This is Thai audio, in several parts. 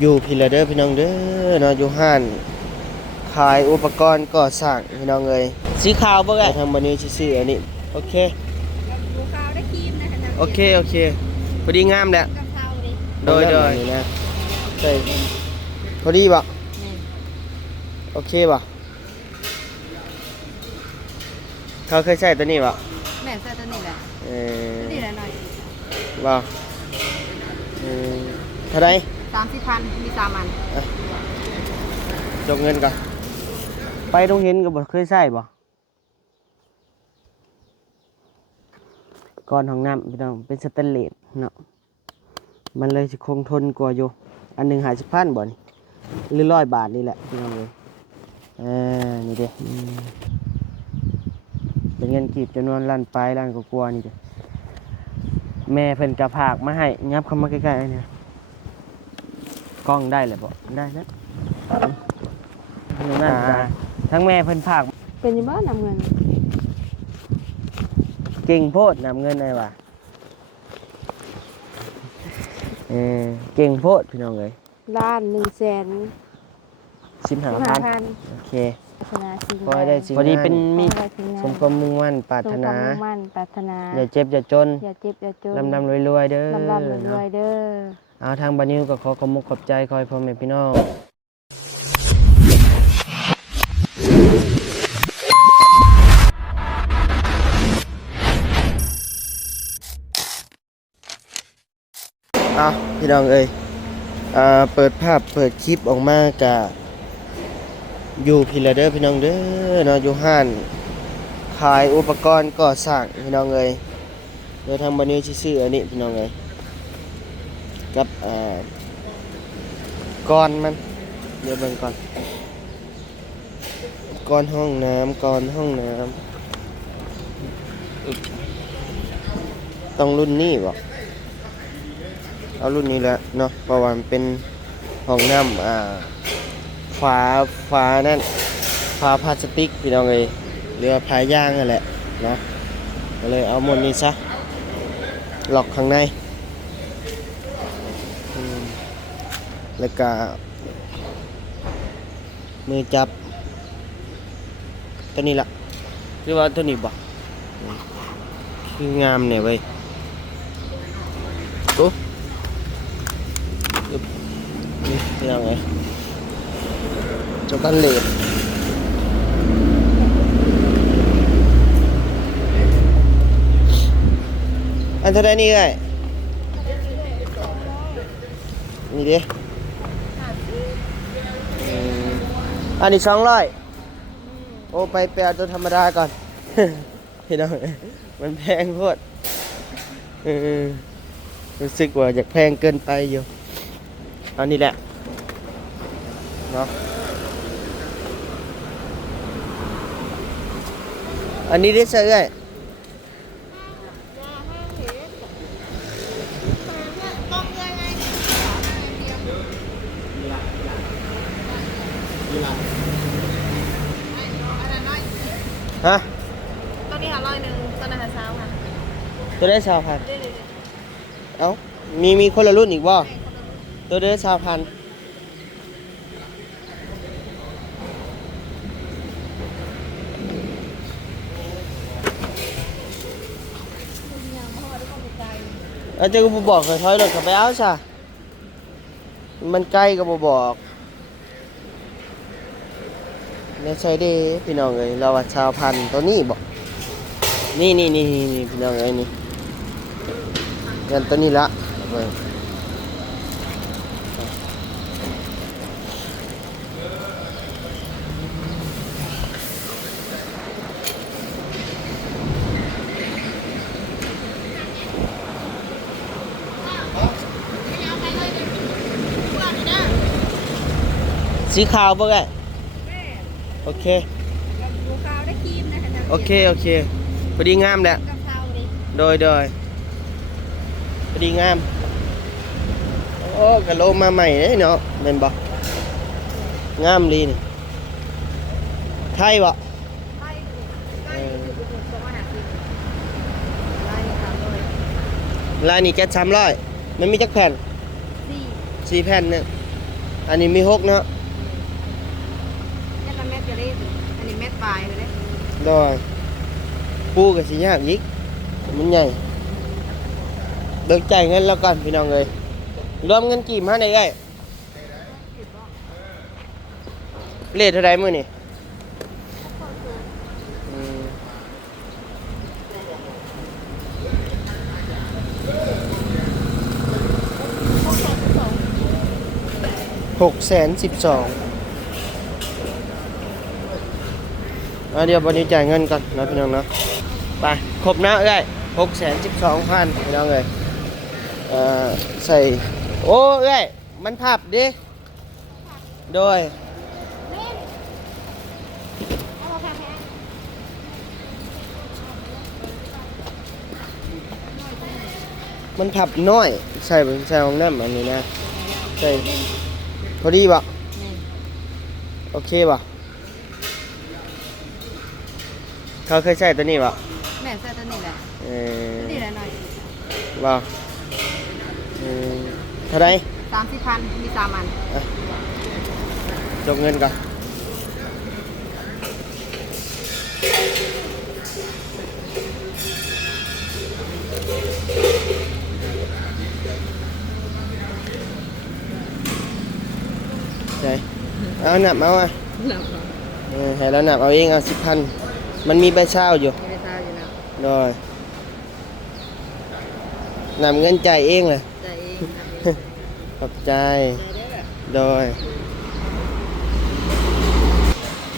อยู่พิลาเดอร์พี่น้องเด้อเนาะอยู่ห้านขายอุปกรณ์ก่อสร้างพี่น้องเอ้ยสีขาวบ่ไงทางบันนี้ชื่ออันนี้โอเคดูขาวได้ครีมนะคะ โอเคพอดีงามแหละกับเทาดิโดยนี่นะใช่พอดีบ่โอเคบ่เขาเคยใช้ตัวนี้บ่แม่ใส่ตัวนี้แหละนี่แหละหน่อยบ่เท่าไหร่30,000มี3อันจบเงินก่อนไปต้องเห็นก็บ่เคยใช้บ่ก้อนของน้ำพี่น้องเป็นสแตนเลสเนาะมันเลยสิคงทนกว่าอยู่อันหนึ่ง50,000บ่นี่หรือ100 บาทนี่แหละพี่น้องเลยนี่เด้เป็นเงินกีบจำนวนล้านปลายล้านกว่าๆนี่เด้แม่เพิ่นกระผากมาให้ยับเข้ามาใกล้ๆเนี่ยกล้องได้เลยบ่ได้นะนั่นทั้งแม่เพิ่นผากเป็นยังบ้านนำเงินเก่งโพดนำเงินได้ว่ะเก่งโพดพี่น้องเลย1,115,000โอเคพอได้สิ่งพอดีเป็นมีสมความมุ่งมั่นปรารถนาอย่าเจ็บอย่าจนลำรวยๆเด้อเอาทางบานิวก็ขอบคุณขอบใจคอยพ่อแม่พี่น้องพี่น้องเอ้ยเปิดภาพเปิดคลิปออกมากะอยู่พิลาเดอร์พี่น้องเด้อเนาะอยู่ห้านขายอุปกรณ์ก่อสร้างพี่น้องเอ้ยโดยทางบันนี้ชื่ออันนี้พี่น้องเอ้ยกับก้อนมันเดี๋ยวเบิ่งก่อนก้อนห้องน้ำต้องรุ่นนี้บ่เอารุ่นนี้แหละเนาะเพราะว่ามันเป็นห้องน้ำฝานั่นฝาพลาสติกพี่น้องเอ้ยเรือพายย่างนั่นแหละเนาะก็เลยเอาหมดนี้ซะหลอกข้างในแล้วก็มือจับตัวนี้ละหรือว่าตัวนี้บ่คืองามเนี่ยเว้ยตุ๊บนี่ยังไงจบกันเลยอันเท่าไรนี่ไงนี่ดิอันนี้200โอ้ไปแปลตัวธรรมดาก่อนพี่น้องมันแพงโคตรรู้สึกว่าอยากแพงเกินไปอยู่อันนี้แหละเนาะอันนี้ได้เสื้อไงฮะตัวนี้100ตัวนั้น20,000ค่ะตัวได้20,000เอ้ามีคนละรุ่นอีกบ่ตัวเด้อ20,000เจ้าก็บอกเคยถอยรถขับไปเอาซะมันใกล้ก็บอกเนี่ยใช่ดิพี่น้องเลยเราว่า20,000ตัวนี้บอกนี่พี่น้องเลยนี่เงินตัวนี้ละสีขาวบ่ไงโอเคดูขาวได้ครีมนะคะโอเคพอดีงามแหละกับเทาดิโดยพอดีงามโอ้กะโลมาใหม่เลยเนาะเป็นบ่งามดีนี่ไทยบ่ลายนี่แก๊ส300มันมีจักแผ่น4 แผ่นเนี่ย อันนี้มี6เนาะ เม็ดละเม็ดจะได้อันนี้เม็ดปลายเลย โดยปูก็สิยากอีกมันใหญ่เดินจ่ายเงินแล้วก่อนพี่น้องเอ้ยรวมเงินกี่มาได้เอ้ยเลทเท่าไรมื้อนี่612,000เดี๋ยววันนี้จ่ายเงินก่อนนะพี่น้องเนาะไปครบนะเอ้ย612,000พี่น้องเอ้ยใส่โอ้เอ้ยมันพับดิโดยมันพับน้อยใส่ของน้ำอันนี้นะใส่พอดีบ่โอเคบ่เขาเคยใช้ตัวนี้บ่ แม่ใส่ตัวนี้แหละนี่แหละหน่อย บ่เท่าไร 30,000มี3อัน จบเงินก่อนใช่เอาหนับเอาอ่ะ หนัก ให้แล้วหนับเอาเองเอา10,000มันมีใบเช่าอยู่ ไม่ได้ทราบอยู่แล้ว โดยนำเงินจ่ายเองเลย ใจเอง ขอบใจโดย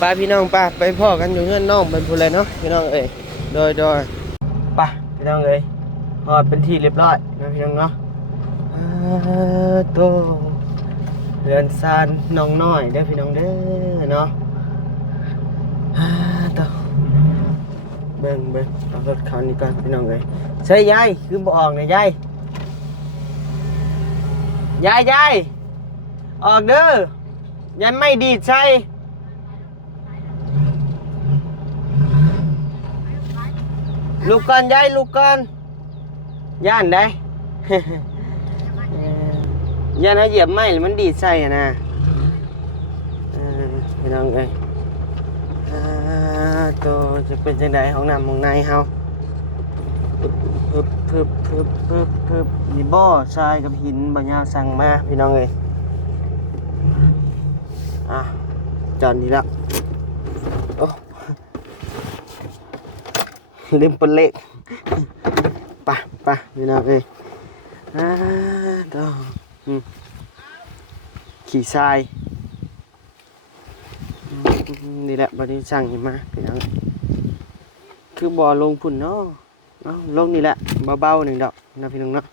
ป้าพี่น้องป้าไปพ่อกันอยู่เงื่อนน้องเป็นผู้ไรเนาะพี่น้องเอ้ยโดยป้าพี่น้องเอ้ยพอเป็นที่เรียบร้อยนะพี่น้องเนาะโตเรือนซานน้องน้อยเด้อพี่น้องเด้อเนาะโตเบิ่งเอารถคันนี้ก่อนพี่น้องเอ้ยใช่ยายคือบ่ออกนะยายออกเด้อยันไม่ดีดใช่ลูกก่อนยายลูกก่อนย่านได้ ย่านให้เหยียบไม้หรือมันดีดใส่อะนะพี่น้องเอ้ยโตจะเป็นจังไดห้องน้ำห้องในเฮาพึบนี่บ่อทรายกับหินบ่ยาวสั่งมาพี่น้องเอ้ยจอดนี่ละโอ้ลืมปนเลขไปพี่น้องเอ้ยต่อขี่ทรายนี่แหละบัดนี้สั่งหิมาพี่น้องคือบ่อลงพุ่นเนาะลงนี่แหละเบาๆหนึ่งดอกนะพี่น้องเนาะ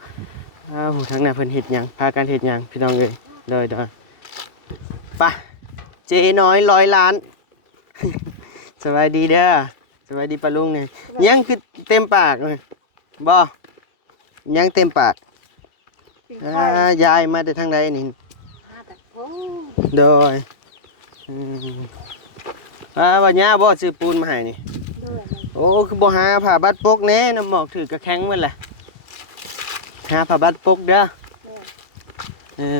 ผู้ทั้งน่ะเพิ่นเฮ็ดหยังพากันเฮ็ดหยังพี่น้องเอ้ยเลยไปเจ๊น้อย100 ล้าน สวัสดีเด้อสวัสดีป้าลุงเนี่ยยังคือเต็มปากเลยบ่ยังเต็มปากยายมาแต่ทางใดนี่โดยวันนี้บ่ซื้อปูนมาให้นี่โอ้คือบ่หาผ้าบัดปกแน่น้ำหมอกถือกระแข็งมันแหละหาผ้าบัดปกเด้อ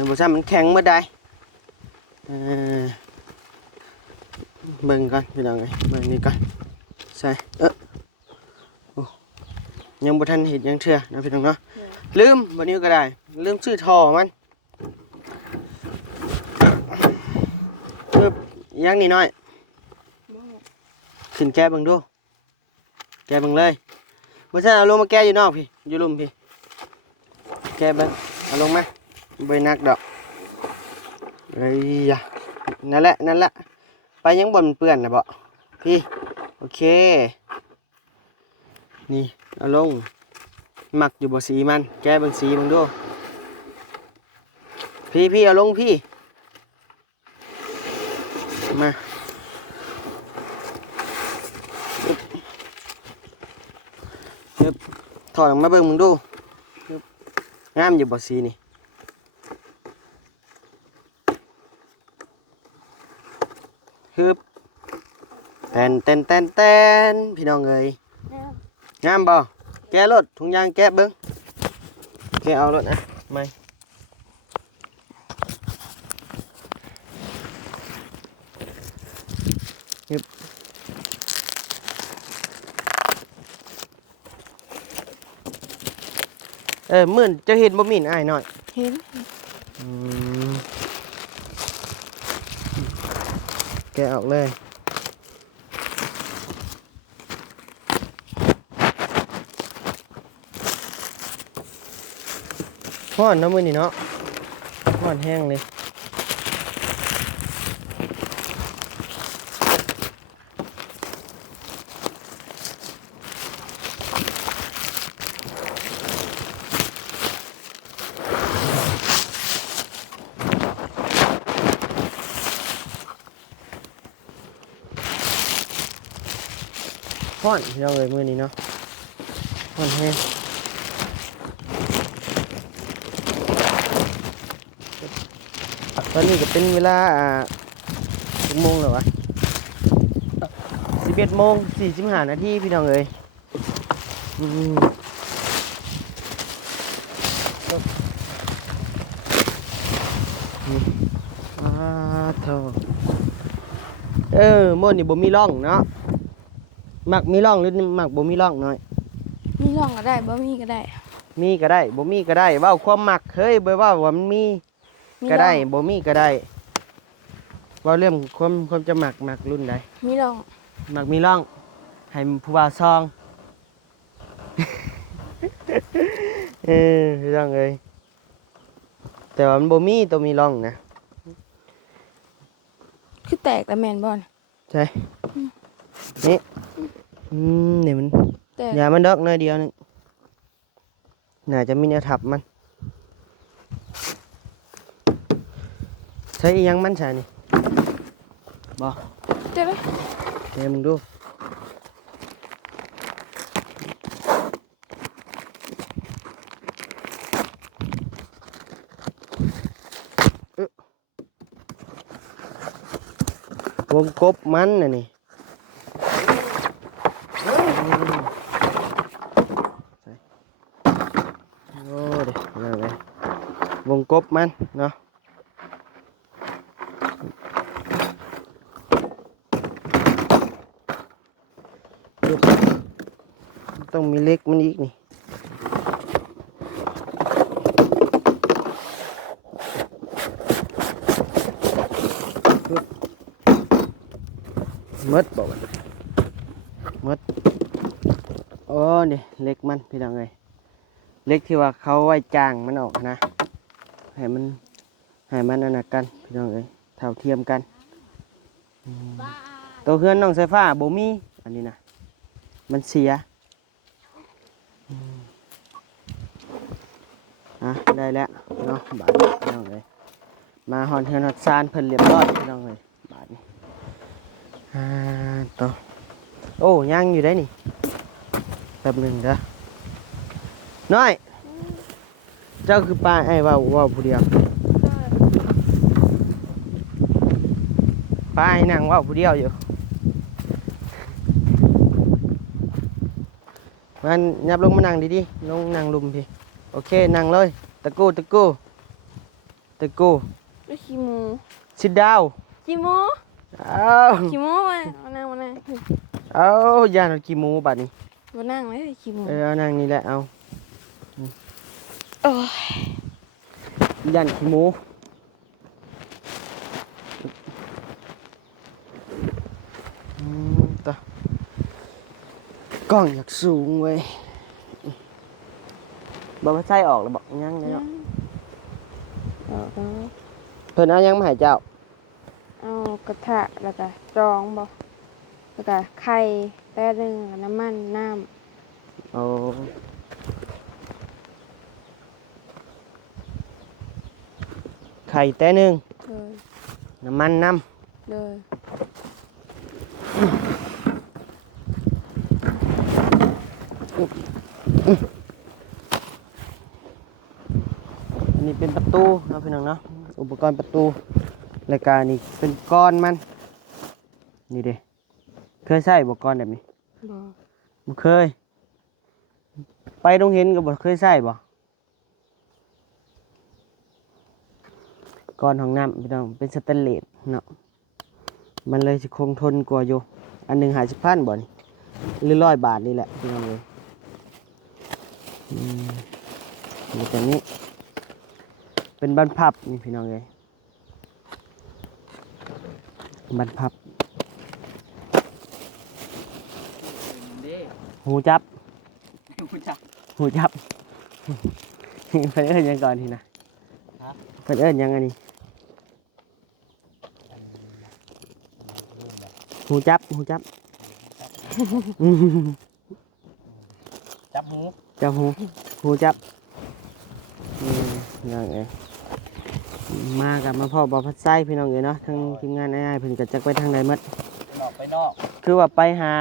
บ่ซ้ำมันแข็งเมื่อใดเบิ่งก่อนพี่น้องเอ้ยเบิ่งนี่ก่อนใส่โอ้ยังบ่ทันเห็นยังเทื่อนะพี่น้องเนาะลืมวันนี้ก็ได้ลืมซื้อท่อมันยังนี่น้อยขึ้นแก้เบิ่งดูแก้เบิ่งเลยบ่ใช่เอาลงมาแก้อยู่นอกพี่อยู่ลุมพี่แก้เบิ่งเอาลงมาบ่นักดอกเอ้ยนั่นแหละไปยังบ่มันเปื้อนนะบ่พี่โอเคนี่เอาลงหมักอยู่บ่สีมันแก้เบิ่งสีเบิ่งดูพี่เอาลงพี่มาถอดออกมาเบิ่งมึงดูงามอยู่บ่สีนี่ฮึบแตนพี่น้องเอ้ยงามบ่แกะรถถุงยางแกะเบิ่งแกะเอารถนะไม่ มื้อจะเห็นบ่มีนอ้ายน้อย เห็น อืมแกะออกเลยฮ้อนเนาะมื้อนี้เนาะฮ้อนแห้งเลยฮ้อนพี่น้องเอ้ยมื้อนี้เนาะฮ้อนแห้งตอนนี้ก็เป็นเวลากี่โมงแล้ววะ11:45 นาทีพี่น้องเอ้ยอืมนี่โธ่มื้อนี้บ่มีร่องเนาะมักมีร่องหรือมักบ่มีร่องน้อย มีร่องก็ได้บ่มีก็ได้ มีก็ได้บ่มีก็ได้เว้าความมักเฮ้ยบ่เว้าว่ามันมีก็ได้บ่มีก็ได้เว้าเรื่องความจะมักรุ่นใด มีร่อง มักมีร่องให้ผู้บ่าวซอง พี่น้องเอ้ยแต่ว่ามันบ่มีตัวมีร่องนะ คือแตกแต่แม่นบ่น ใช่นี่นี่มัน แตก อย่ามันดอกหน่อยเดียวนึงน่าจะมีแนวทับมันใช้อีหยังมันใช่นี่บ่ เดี๋ยวเลย เดี๋ยวมึงดูวงกบมันน่ะนี่โอ้เดี๋ยวนั่นเลยวงกบมันเนาะต้องมีเล็กมันอีกนี่มดบอกว่าหมดโอ้นี่เล็กมันพี่น้องเอ้ยเล็กที่ว่าเขาไว้จ้างมันออกนะให้มันอันนั้นกันพี่น้องเอ้ยเท่าเทียมกันตัวเฮือนน้องไฟฟ้าบ่มีอันนี้นะมันเสียได้แล้วเนาะบาทพี่น้องเอ้ยมาหอนเฮือนหอดซานเพิ่นเรียบร้อยพี่น้องเอ้ยบาทนี้ต่อโอ้ยังอยู่ได้นี่แป๊บหนึงเด้อน้อยเจ้าคือป้าไอ้ว่าผู้เดียวป้าไอ้นั่งว่าผู้เดียวอยู่มันยับลงมานั่งดีๆลงนั่งลุมพี่โอเคนั่งเลยตะกู้ด้วยขี้หมู sit down ขี้หมู เอา ขี้หมูมานั่งมานั่ง เอาย่านเอาขี้หมูบัดนี้ มานั่งเลยขี้หมู เอานั่งนี่แหละเอา โอ้ย ย่านขี้หมูต่อกล้องอยากสูงเว้ยบอกว่าใส่ออกแล้วบอกยังไงเนาะ เอา เพิ่นเอายังมาให้เจ้า เอากระทะแล้วก็จองบ่แล้วก็ไข่แป้งน้ำมันน้ โอ้ไข่แต่หนึ่ง ำเลย น้ำมันน้ เลย ำอันนี้เป็นประตูเนาะพี่น้องเนาะอุปกรณ์ประตูรายการนี้เป็นก้อนมันนี่เด้เคยใช้อุปกรณ์แบบนี้ บ่ บ่เคย ไปโรงเห็นก็บ่เคยใช้บ่ก้อนของน้ำพี่น้องเป็นสแตนเลสเนาะมันเลยสิคงทนกว่าอยู่อันหนึ่ง50,000บ่นี่หรือ100 บาทนี่แหละพี่น้องเลย มีแต่นี้เป็นบ้านพับนี่พี่น้องเลยบ้านพับหูจับหูจับเพิ่นเอิ้นหยังก่อนทีนะเพิ่นเอิ้นหยังอันนี้หูจับจับหู จับหูจับยังไงมากับมาพ่อบ่พัดไส้พี่น้องเอ้ยเนาะทั้งทีมงานอ้ายเพิ่นก็จักไปทางใดหมดไปนอก คือว่าไปหา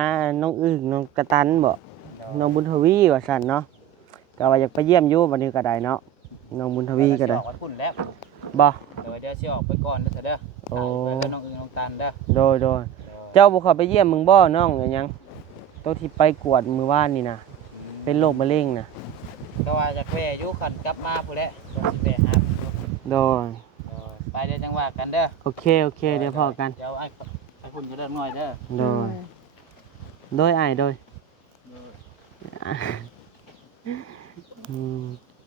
น้องอึ่งน้องกระตันบ่น้องบุญทวีว่าซั่นเนาะก็ว่าอยากไปเยี่ยมอยู่บัดนี้ก็ได้เนาะน้องบุญทวีก็ได้บ่เดี๋ยวสิออกไปก่อนเด้อโอ้ไปเพิ่นน้องอึ่งน้องตันเด้อโดยเจ้าบ่เข้าไปเยี่ยมมึงบ่น้องหยังตัวที่ไปกวดมื้อวานนี่นะเป็นโรคมะเร็งนะก็ว่าจะแว่อยู่คันกลับมาพุ่นแหละก็สิไปหาโดยไปเดี๋ยวจังว่ากันเด้อโอเคเดี๋ยวพอกันเดี๋ยวไอ้คุณจะเริ่มหน่อยเด้อโดยอ้ายโดย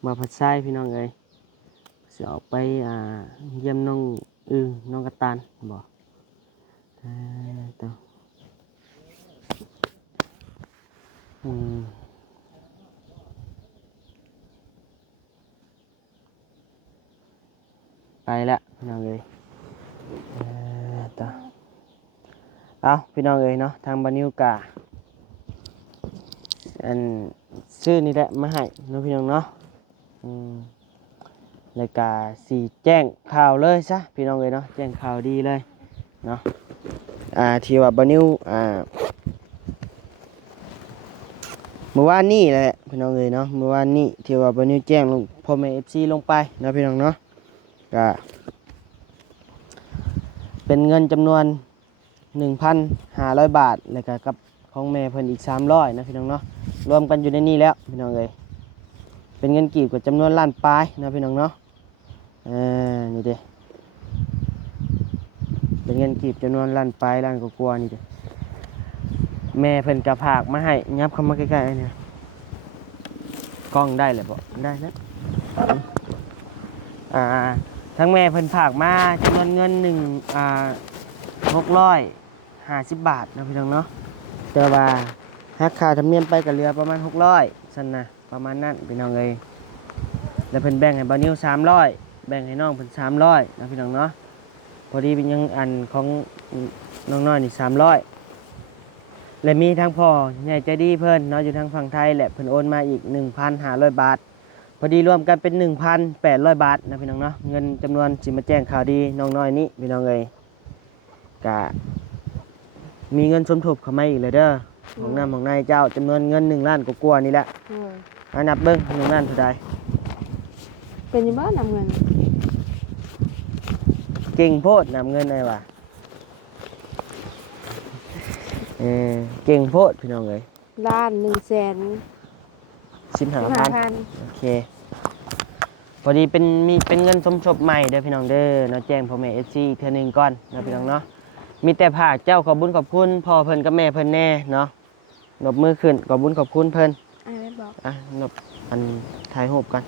มาพัดไส้พี่น้องเอ้ยสิออกไปเยี่ยมน้องอึ่งน้องกระตานบ่ต่อไปละพี่น้องเอ้ยต่อเอาพี่น้องเอ้ยเนาะทางบานิวกาอันชื่อนี่แหละมาให้เนาะพี่น้องเนาะรายการสีแจ้งข่าวเลยซะพี่น้องเอ้ยเนาะแจ้งข่าวดีเลยเนาะที่ว่าบานิวเมื่อวานนี้แหละพี่น้องเอ้ยเนาะเมื่อวานนี้ที่ว่าบานิวแจ้งลงพ่อแม่ FC ลงไปนะพี่น้องเนาะก็เป็นเงินจำนวน 1,500 บาทแล้วก็กับของแม่เพิ่นอีก300นะพี่น้องเนาะรวมกันอยู่ในนี้แล้วพี่น้องเอ้ยเป็นเงินกีบกับจำนวนล้านปลายนะพี่น้องเนาะนี่เด้เป็นเงินกีบจำนวนล้านปลายล้านกว่าๆนี่เด้แม่เพิ่นกระผากมาให้ยับเข้ามาใกล้ๆเนี่ยกล้องได้เลยบ่ได้แล้วทั้งแม่เพิ่นผากมาจำนวนเงิน650 บาทนะพี่น้องเนาะแต่ว่าหักค่าธรรมเนียมไปกับเรือประมาณ600ซั่นนะประมาณนั้นพี่น้องเอ้ยแล้วเพิ่นแบ่งให้บ่าวนิ้ว300แบ่งให้น้องเพิ่น300นะพี่น้องเนาะพอดีเป็นยังอันของน้องน้อยนี่300และมีทั้งพ่อใหญ่ใจดีเพิ่นเนาะอยู่ทางฝั่งไทยและเพิ่นโอนมาอีก 1,500 บาทพอดีรวมกันเป็น 1,800 บาทนะพี่น้องเนาะเงินจำนวนสิมาแจ้งข่าวดีน้องน้อยนี้พี่น้องเอ้ยก็มีเงินสมทบเข้ามาอีกเลยเด้อของน้ำของนายเจ้าจำนวนเงิน1 ล้านกว่าๆนี่แหละนับเบิ้ง1 ล้านเท่าใดเป็นยังบ้านนำเงินเก่งโพดนำเงินได้ว่ะเก่งโพดพี่น้องเลย1,115,000โอเคพอดีเป็นเงินสมทบใหม่เด้อพี่น้องเด้อเนาะแจ้งพ่อแม่ FC อีกเทื่อนึงก่อนนะพี่น้องเนาะมีแต่ภาคเจ้าขอบบุญขอบคุณพ่อเพิ่นกับแม่เพิ่นแน่เนาะนบมือขึ้นขอบบุญขอบคุณเพิ่นบอกนบอันถ่ายรูปกัน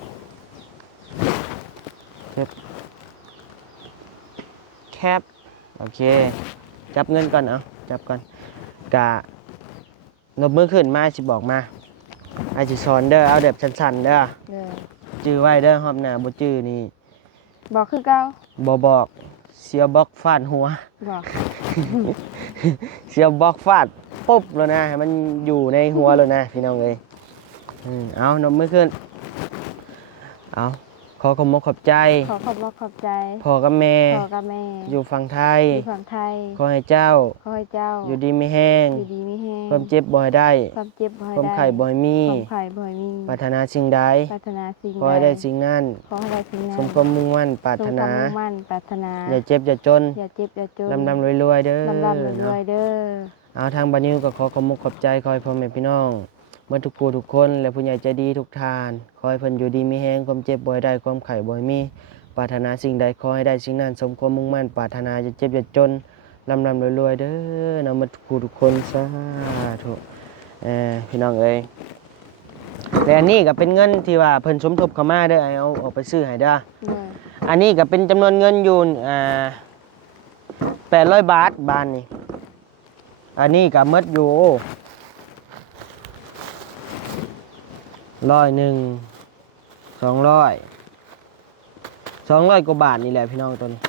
แคปโอเคจับเงินก่อนเอาจับก่อนกะนบมือขึ้นมาสิบอกมาอาจจะสอนเด้อเอาแบบสั้นๆเด้อจื้อไว้เด้อหอบหน้าบ่จื้อนี่บอกคือเก่าบอกเสียบล็อกฟาดหัวบอกเสียบล็อกฟาดปุ๊บแล้วนะมันอยู่ในหัวแล้วนะพี่น้องเอ้ยเอานบมือขึ้นเอาขอขอบคุณขอบใจขอบใจพ่อกับแม่อยู่ฝั่งไทยขอให้เจ้าอยู่ดีไม่แห้งความเจ็บบ่ให้ได้ความไข่บ่ให้มีปรารถนาสิ่งใดขอให้ได้สิ่งนั้นสมความมุ่งมั่นปรารถนาอย่าเจ็บอย่าจนลำรวยๆเด้อเอาทางบานิวก็ขอขอบคุณขอบใจขอให้พ่อแม่พี่น้องเมื่อทุกผู้ทุกคนและผู้ใหญ่ใจดีทุกท่านขอให้เพิ่นอยู่ดีมีแห้งความเจ็บบ่ให้ได้ความไข้บ่ให้มีปรารถนาสิ่งใดขอให้ได้สิ่งนั้นสมความมุ่งมั่นปรารถนาอย่าเจ็บอย่าจนลำรวยๆเด้อนำมาทุกผู้ทุกคนสาธุพี่น้องเอ้ย แต่อันนี้ก็เป็นเงินที่ว่าเพิ่นสมทบเข้ามาเด้อเอาออกไปซื้อให้เด้อ เลย อันนี้ก็เป็นจำนวนเงินอยู่800 บาทบ้านนี่อันนี้ก็หมดอยู่100 200กว่าบาทนี่แหละพี่น้องตัวนี้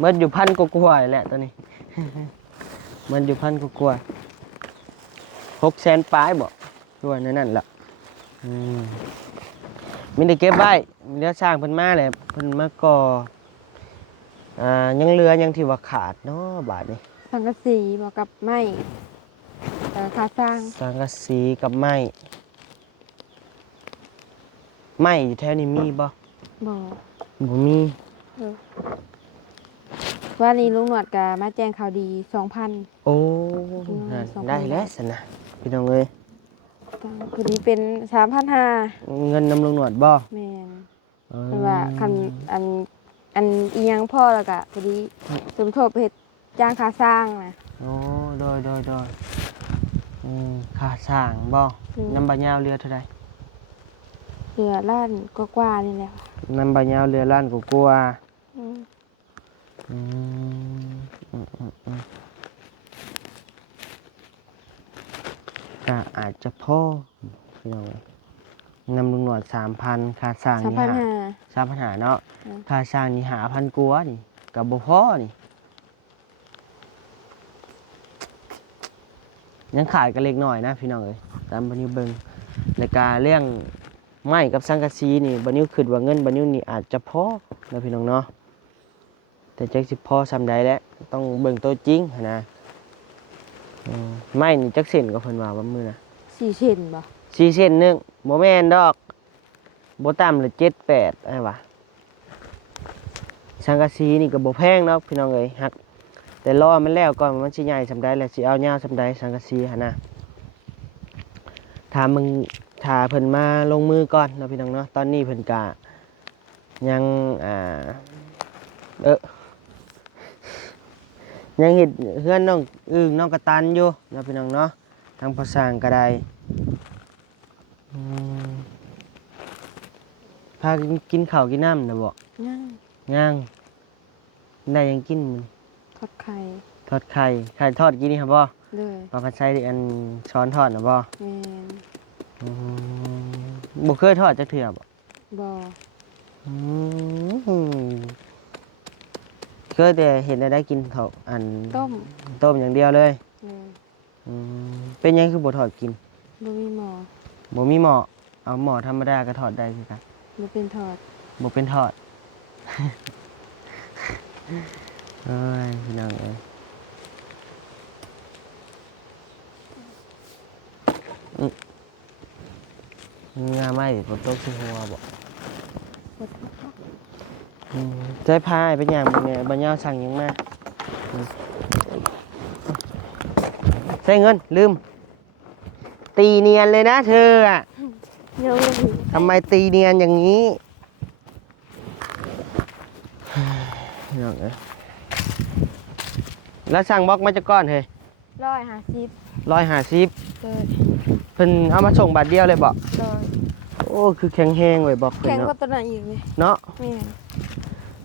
หมดอยู่พันกว่าๆแหละตัวนี้ มันอยู่พันกว่า600,000ปลายบ่ด้วยนั่นแหละมีได้เก็บไว้เดี๋ยวสร้างเพิ่นมาแหละเพิ่นมาก่อยังเหลือยังที่ว่าขาดเนาะบาทนี้ สังกะสีมากับไม้ค่าสร้าง สังกะสีกับไม้อยู่แถวนี้มีบ่ บ่ บ่มี ว่านี้ลุงหนวดก็มาแจ้งข่าวดี 2,000 โอ้ นั่น ได้แล้วสนะพี่น้องเอ้ย คือนี้เป็น 3,500 เงินนำลงหนวดบ่ แม่น เออ เพราะว่าคันอันอีหยังพ่อแล้วก็พอดีสมทบเฮ็ดจ้างค่าสร้างนะ โอ้โดยค่าสร้างบ่น้ำบะยาวเรือเท่าใด เหลือล้านกว่าๆนี่แหละ น้ำบะยาวเรือล้านกว่า อืม ก็อาจจะพอพี่น้องนำลุงหนวด 3,000 ค่าสร้างนี่3,500เนาะ ค่าสร้างนี่5,000กว่านี่ก็บ่พอนี่ยังขาดกันเล็กน้อยนะพี่น้องเอ้ยตามบัดนี้เบิ่งแล้วก็เรื่องไม้กับสังกะสีนี่บัดนี้คิดว่าเงินบัดนี้นี่อาจจะพอนะพี่น้องเนาะแต่จักสิพอซำใดแล้วต้องเบิ่งตัวจริงหั้นนะไม้นี่จักเส้นก็เพิ่นว่าว่ามื้อน่ะ 4เส้นบ่ 4เส้นหนึงบ่แม่นดอกบ่ต่ำเลย7 8ไอ้วะสังกะสีนี่ก็บ่แพงเนาะพี่น้องเอ้ยฮักแต่รอมันแล้วก่อนมันสิใหญ่ซำใดแล้วสิเอายาวซำใดสังกะสีหั่นน่ะถ้าเพิ่นมาลงมือก่อนเนาะพี่น้องเนาะตอนนี้เพิ่นก็ยังยังเฮ็ดเฮือนน้องอึ้งน้องกระตันอยู่เนาะพี่น้องเนาะทางภาษางก็ได้พากินข้าวกินน้ำนะบ่ ย่าง ย่างได้ยังกินมัน ทอดไข่ ทอดไข่ทอดกินนี่ครับบ่ เลย ปลาผัดไส้อันช้อนทอดนะบ่ แม่น บ่เคยทอดจักเทื่อบ่ บ่ เคยแต่เห็นได้กินเท่าอัน ต้ม อย่างเดียวเลย เลย เป็นยังคือบ่ทอดกิน บ่มีหมอ บ่มีหม้อเอาหม้อธรรมดาก็ทอดได้คือกัน บ่เป็นทอด บ่เป็นทอด เอ้ยพี่น้องเอ้ยงาไม้ฝนตกสิหัวบ่ บ่ทอด ใจพายเป็นอย่างบ่เนี่ยบ่ยาวสั่งหยังมาใช้เงินลืมตีเนียนเลยนะเธออ่ะ ยังบ่ถึง ทำไมตีเนียนอย่างนี้พี่น้องเอ้ยแล้วสั่งบล็อกมาจากก้อนเฮ้ย 150 150 เลย เพิ่นเอามาส่งบาทเดียวเลยบ่ เลย โอ้คือแข็งแห้งเว้ยบอกเพิ่น แข็งกว่า เนาะ ตัวนั้นอีกเลย เนาะ แม่น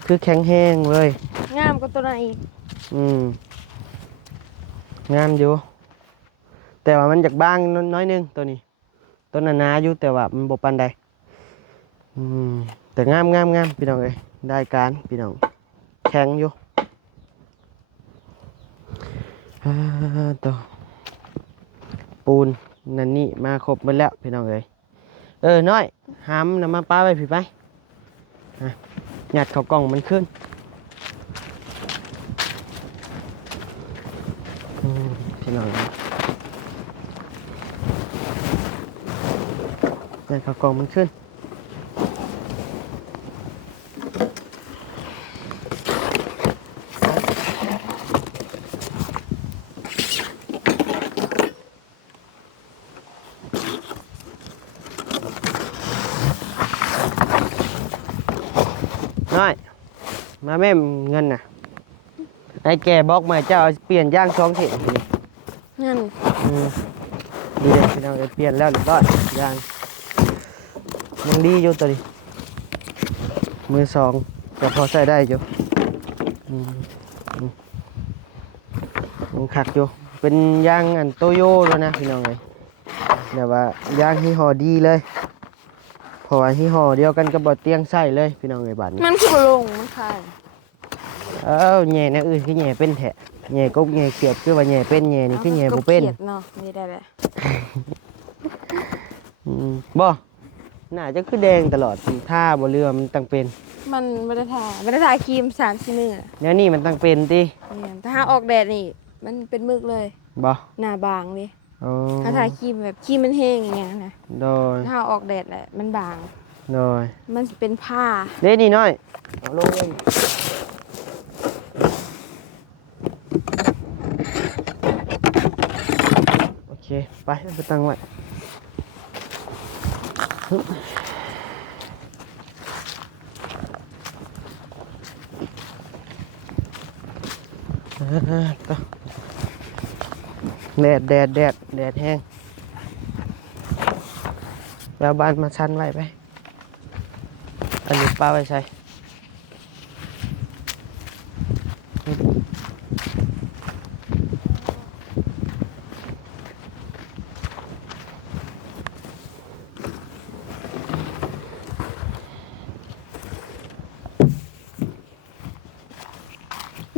คือแข็งแห้งเว้ย งามกว่าตัวนั้นอีก งามอยู่แต่ว่ามันจากบางน้อยนึงตัวนี้ต้นหนาๆอยู่แต่ว่ามันบ่ปานใดแต่งามพี่น้องเอ้ยได้การพี่น้องแข็งอยู่ตัวปูนนั่นนี่มาครบหมดแล้วพี่น้องเอ้ยน้อยหามนำมาป้าไปพี่ไปหยัดเข้ากล่องมันขึ้นพี่น้องเอ้ยหยัดเข้ากล่องมันขึ้นน้อยมาแม่มเงินน่ะไอ้แกบอกมาเจ้าเอาเปลี่ยนย่าง2 เถนี่ นั่น ดีเลยพี่น้องเปลี่ยนแล้วเรียบร้อยย่าง ยังดีอยู่ตัวนี้มือสองก็พอใส่ได้อยู่ยังขัดอยู่เป็นยางอันโตโย่แล้วนะพี่น้องเลยแบบว่ายางที่ห่อดีเลยเพราะว่าที่ห่อเดียวกันกับบ่เตียงใส่เลยพี่น้องเลยบัดนี้ มันคือบ่ลงมันค่ะ แหน่นะคือแหน่เป็นแท้แหน่กบแหน่เขียดคือว่าแหน่เป็นแหน่นี่คือแหน่บ่เป็น ก็ขียดเนาะนี่ได้แหละ บ่น่าจะคือแดงตลอดท่าบ่เรือมันตั้งเป็น มันบ่ได้ทาครีม3-4มื้อ แนวนี้มันตั้งเป็นติ เนี่ยถ้าหาออกแดดนี่มันเป็นมึกเลย บ่ หน้าบางเลย อ๋อ ถ้าทาครีมแบบครีมมันแห้งอย่างเงี้ยนะ โดย ถ้าออกแดดแหละมันบาง โดย มันสิเป็นผ้า เด้นี่น้อยเอาลงเลยโอเคไปตั้งไว้ต่อแดดแห้งแล้วบ้านมาชั้นไว้ไปอันนี้ป้าไว้ใส่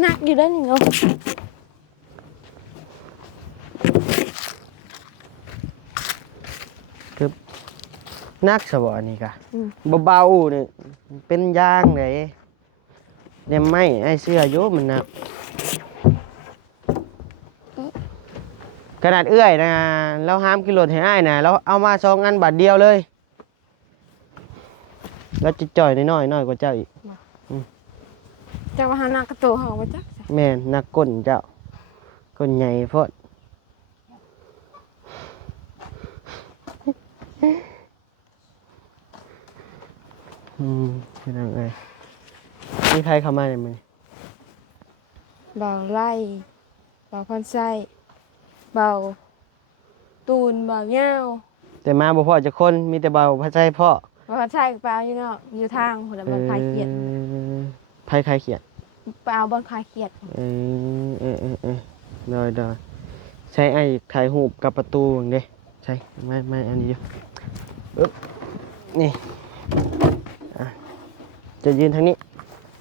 หนักอยู่ได้อนี่เนาะ นักสบอันนี้กะเบาๆนี่เป็นยางไหนเนี่ยไม่ไอ้เสื้อโยมันหนักขนาดเอื้อยนะเราห้ามกิโลให้อ้ายนะเราเอามา2 อันบาทเดียวเลยเราจะจ่อยน้อยกว่าเจ้าอีก จะว่าหาหนักกระโตเฮาบ่จักจ้ะ แม่นนักก้นเจ้าก้นใหญ่โพดเป็นยังไงมีใครเข้ามาในมือ เบาไล่เบาคอนไส้เบาตูนเบาเหย้า แต่มาบ่พ่อจะคนมีแต่เบาพระใจพ่อ เบาคอนไส้กับเปล่าอยู่เนาะอยู่ทางพุ่นน่ะบ่คลายเครียด ไผใครเขียน เปล่าบ่คลายเครียด ได้ใช้ไอ้ถ่ายรูปกับประตูอย่างเด้ใช่ไม่อันนี้อยู่อึ๊บนี่จะยืนทางนี้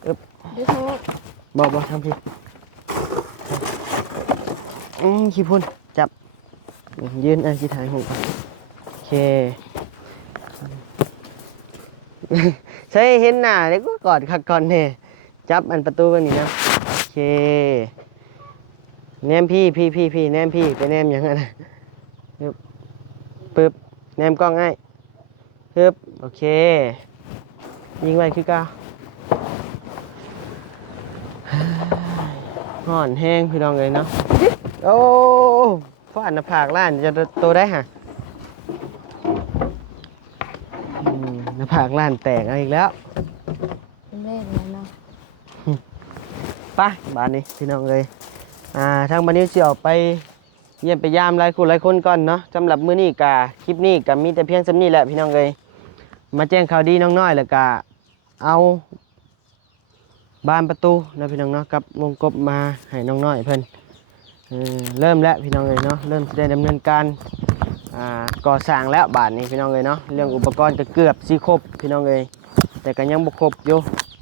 อึ๊บ อยู่ทางนี้ บอกทางพี่ขี้พุ่นจับยืนที่ถ่ายรูปโอเคใช่เห็นหน้าเด็กก็กอดขัดก่อนเนี่ยจับอันประตูกันนี่นะโอเคแนมพี่แนมพี่ไปแนมอย่างนั้นปึ๊บแนมกล้องให้ปึ๊บโอเคยิงไว้คือก้าวห่อนแห้งพี่น้องเลยเนาะโอ้ฟาดหน้าผากล้านจะโตได้ฮะหน้าผากล้านแตกอีกแล้ว เป็นเล่นแล้วเนาะ ไปบ้านนี้พี่น้องเลยทางบ้านนี้สิออกไปเยี่ยมไปยามหลายคนก่อนเนาะสำหรับมื้อนี้กะคลิปนี้กะมีแต่เพียงส่ำนี้แหละพี่น้องเลยมาแจ้งข่าวดีน้องน้อยแล้วกะเอาบานประตูนะพี่น้องเนาะกับวงกบมาให้น้องน้อยเพิ่นเริ่มแล้วพี่น้องเลยเนาะเริ่มจะได้ดำเนินการก่อสร้างแล้วบ้านนี้พี่น้องเลยเนาะเรื่องอุปกรณ์ก็เกือบสิครบพี่น้องเลยแต่ก็ยังบ่ครบอยู่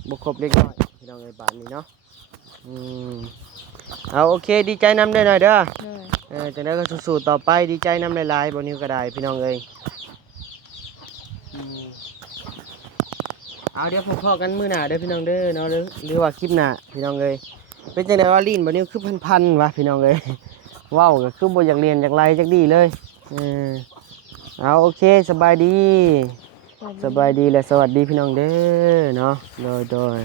บ่ครบเล็กน้อยพี่น้องเลยบ้านนี้เนาะเอาโอเคดีใจนำได้หน่อยเด้อจากนั้นก็สู้ๆต่อไปดีใจนำหลายๆบนนิ้วก็ได้พี่น้องเอ้ยเอาเดี๋ยวพอกันมื้อหน้าเด้อพี่น้องเด้อเนาะหรือว่าคลิปหน้าพี่น้องเอ้ยเป็นจังได๋ว่าลิ้นบนนิ้วคือพันๆวะพี่น้องเอ้ยว้าวก็คือบ่อยากเรียนอยากไล่จักดีเลยเอาโอเคสบายดีและสวัสดีพี่น้องเด้อเนาะโดย